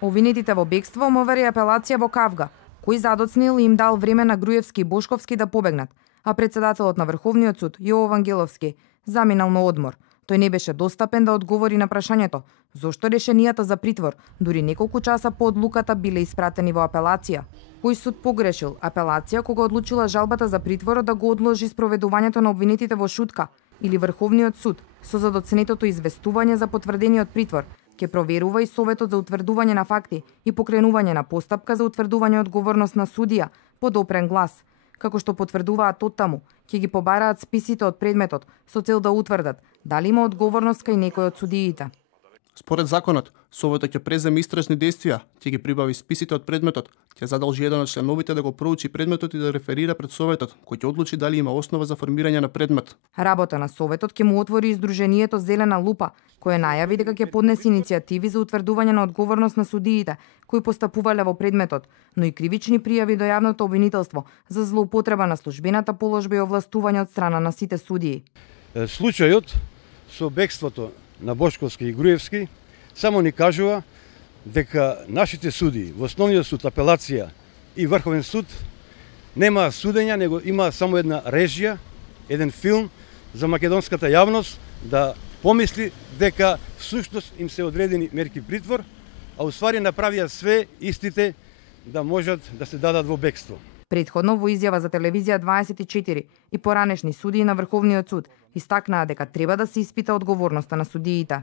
Обвинетите во бегство му овери апелација во Кавга, кој задоцнил и им дал време на Груевски и Бошковски да побегнат, а председателот на Врховниот суд, Јово Вангеловски, заминал на одмор. Тој не беше достапен да одговори на прашањето зошто решенијата за притвор дури неколку часа по одлуката биле испратени во апелација. Кој суд погрешил апелација кога одлучила жалбата за притворот да го одложи спроведувањето на обвинетите во шутка, или Врховниот суд со задоцнетото известување за потврдениот притвор ќе проверува и Советот за утврдување на факти и покренување на постапка за утврдување одговорност на судија по допрен глас, како што потврдуваат оттаму, ќе ги побараат списите од предметот со цел да утврдат дали има одговорност кај некој од судиите. Според законот, Советот ќе преземе истражни действија, ќе ги прибави списите од предметот, ќе задолжи еден од членовите да го проучи предметот и да реферира пред Советот, кој ќе одлучи дали има основа за формирање на предмет. Работа на Советот ќе му отвори издруженијето Зелена лупа, кој најави дека ќе поднесе иницијативи за утврдување на одговорност на судиите кои постапувале во предметот, но и кривични пријави до јавното обвинителство за злоупотреба на службената положба и овластување од страна на сите судии. Случајот со бегството на Бошковски и Груевски само ни кажува дека нашите судии во Основниот суд, апелација и Врховен суд нема судења, него има само една режија, еден филм за македонската јавност да помисли дека всушност им се одредени мерки притвор, а уствари направија све истите да можат да се дадат во бегство. Претходно во изјава за телевизија 24 и поранешни судии на Врховниот суд истакнаа дека треба да се испита одговорноста на судиите.